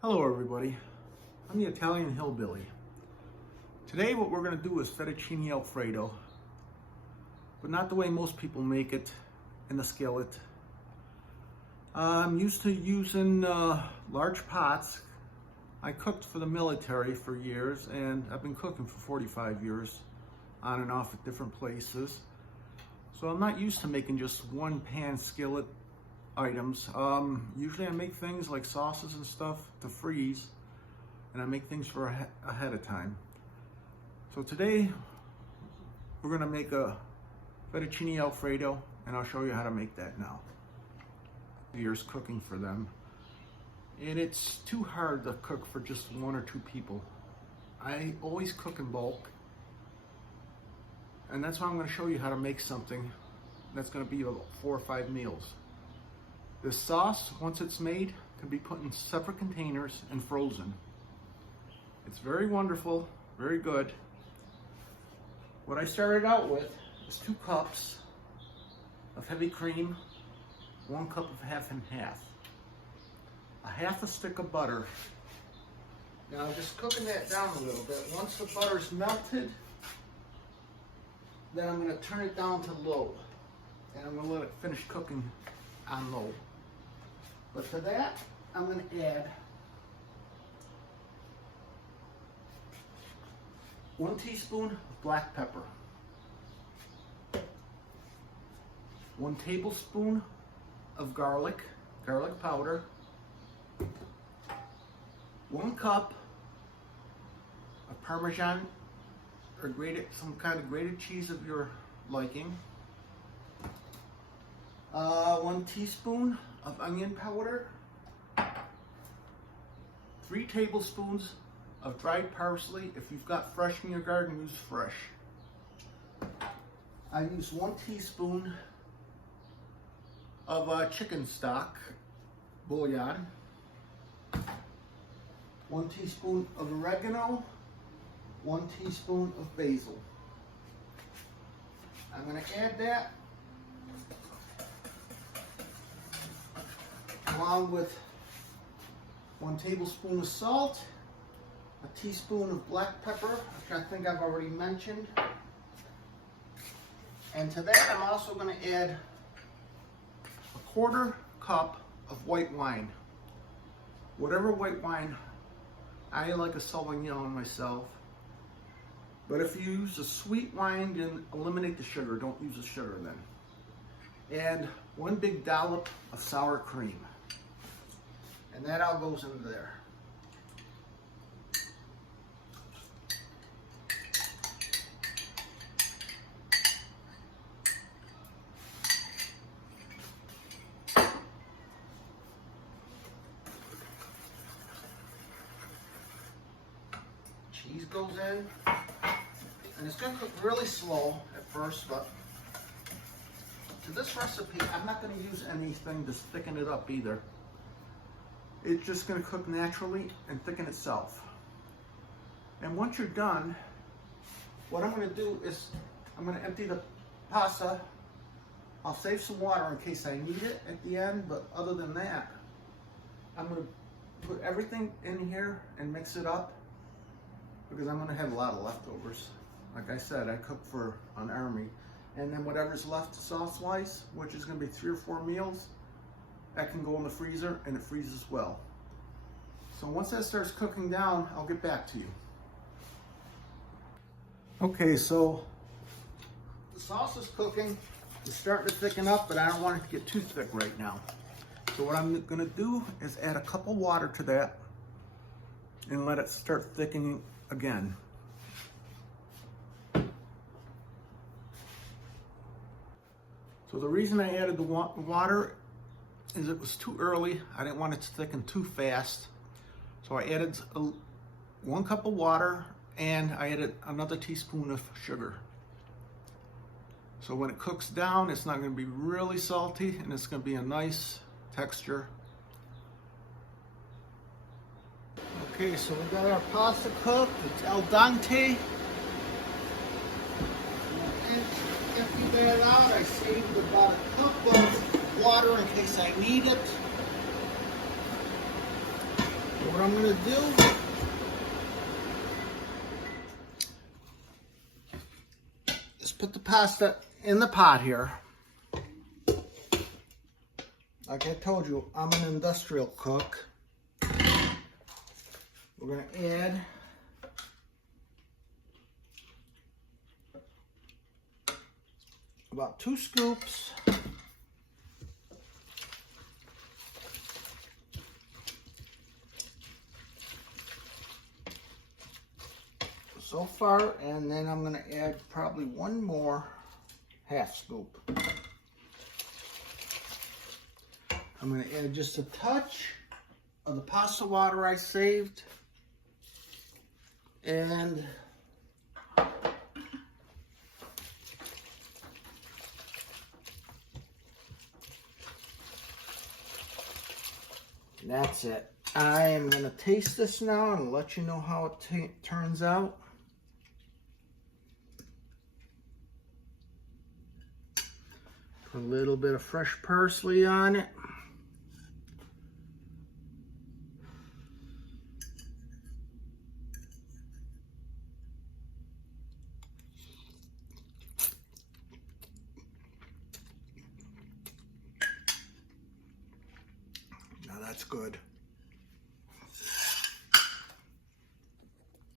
Hello everybody, I'm the Italian Hillbilly. Today what we're going to do is Fettuccine Alfredo, but not the way most people make it in the skillet. I'm used to using large pots. I cooked for the military for years, and I've been cooking for 45 years on and off at different places. So I'm not used to making just one pan skillet items. Usually I make things like sauces and stuff to freeze, and I make things for ahead of time. So today we're going to make a Fettuccine Alfredo, and I'll show you how to make that now. Years cooking for them, and it's too hard to cook for just one or two people. I always cook in bulk, and that's why I'm going to show you how to make something that's going to be about 4 or 5 meals. This sauce, once it's made, can be put in separate containers and frozen. It's very wonderful, very good. What I started out with is 2 cups of heavy cream, 1 cup of half and half, a half a stick of butter. Now I'm just cooking that down a little bit. Once the butter's melted, then I'm going to turn it down to low, and I'm going to let it finish cooking on low. But to that, I'm going to add 1 teaspoon of black pepper, 1 tablespoon of garlic powder, 1 cup of Parmesan or some kind of grated cheese of your liking, 1 teaspoon of onion powder, 3 tablespoons of dried parsley. If you've got fresh in your garden, use fresh. I use 1 teaspoon of chicken stock bouillon, 1 teaspoon of oregano, 1 teaspoon of basil. I'm going to add that along with 1 tablespoon of salt, a teaspoon of black pepper, which I think I've already mentioned. And to that, I'm also going to add a 1/4 cup of white wine. Whatever white wine, I like a Sauvignon myself. But if you use a sweet wine, then eliminate the sugar. Don't use the sugar then. And 1 big dollop of sour cream. And that all goes into there. Cheese goes in, and it's going to cook really slow at first, but to this recipe, I'm not going to use anything to thicken it up either. It's just going to cook naturally and thicken itself. And once you're done, what I'm going to do is I'm going to empty the pasta. I'll save some water in case I need it at the end, but other than that, I'm going to put everything in here and mix it up, because I'm going to have a lot of leftovers. Like I said, I cook for an army. And then whatever's left sauce-wise, which is going to be 3 or 4 meals, that can go in the freezer, and it freezes well. So once that starts cooking down, I'll get back to you. Okay, so the sauce is cooking. It's starting to thicken up, but I don't want it to get too thick right now. So what I'm going to do is add a cup of water to that and let it start thickening again. So the reason I added the water is it was too early. I didn't want it to thicken too fast. So I added 1 cup of water, and I added another teaspoon of sugar. So when it cooks down, it's not going to be really salty, and it's going to be a nice texture. Okay, so we got our pasta cooked. It's al dente. Empty that out. I saved about a cup of water in case I need it. So what I'm gonna do, is put the pasta in the pot here. Like I told you, I'm an industrial cook. We're gonna add about 2 scoops so far, and then I'm gonna add probably 1 more half scoop. I'm going to add just a touch of the pasta water I saved. And that's it. I am going to taste this now and let you know how it turns out. Put a little bit of fresh parsley on it. Now that's good.